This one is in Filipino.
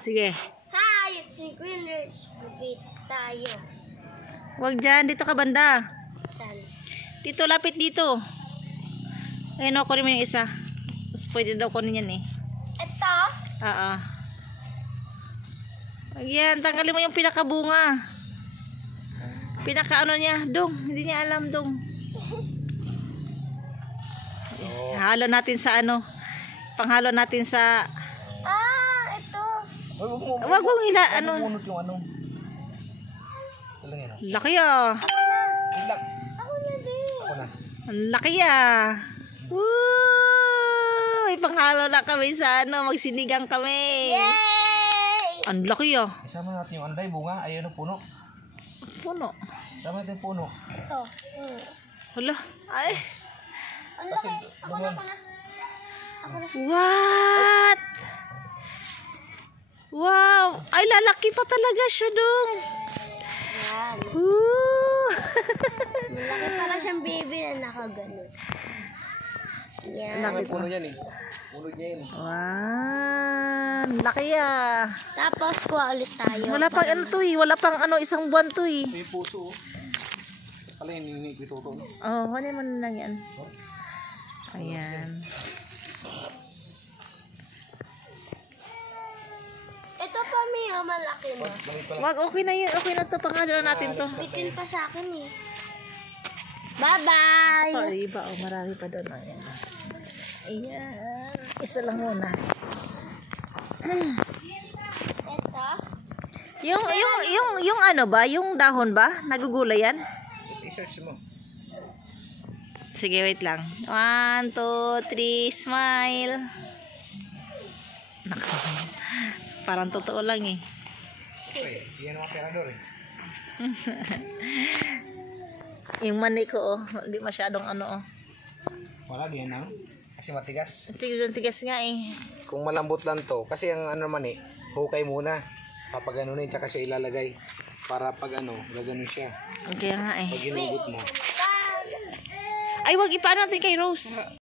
Sige. Hi, it's me, Queen Rich. Bukit tayo. Wag dyan. Dito ka banda. Saan? Dito, lapit dito. Ayun o, kunin mo yung isa. Mas pwede daw kunin yan eh. Ito? Oo. Ayan, tanggalin mo yung pinakabunga. Pinaka ano niya. Dong, hindi niya alam dong. Halo natin sa ano. Panghalo natin sa... Ito. Wag mong hila, ano. Bunot yung ano. Ilan yan? Laki ah. Ilang. Ako na din. Ako na. Ang laki ah. Woo! Ipanghalo na kami sa ano. Magsinigang kami. Yay! Ang laki ah. Isama natin yung anday, bunga. Ayun ang puno. Puno. Isama natin yung puno. Ito. Hala. Ay. Ang Kasi laki. Ako na. What? Wow. Ay, lalaki pa talaga siya dong. Yan. Woo! Malaki pala siyang baby na nakaganon. Yan. Isama yung puno yan eh. Puno niya yun. Wow. Laki ah. Tapos kuha ulit tayo. Wala pang ano to eh. Wala pang ano, isang buwan to eh. May puso. Pala yung ninikwituto. Oh, kunin mo na lang yan. Ayan. Ito pa Mia, malaki na. Wag, okay na yun. Okay na to. Panghalo na natin to. Bitin pa sa akin eh. Bye-bye! Oh, iba. Oh, marami pa doon. Ayan. Ayan. Isa lang muna. Ito? Yung ano ba? Yung dahon ba? Nagugulay yan? I-search mo. Sige, wait lang. 1, 2, 3, smile. Nakasama. Parang totoo lang eh. Okay, yan ang operador eh. Yung mani ko, oh. Hindi masyadong ano, oh. Wala, ganyan na. Kasi matigas. Tigas nga eh. Kung malambot lang to, kasi ang ano naman eh, hukay muna. Papaganunin, tsaka siya ilalagay. Para pag ano, gaganon siya. Okay nga eh. Pag ginugot mo. Ay, wag ipaano natin kay Rose.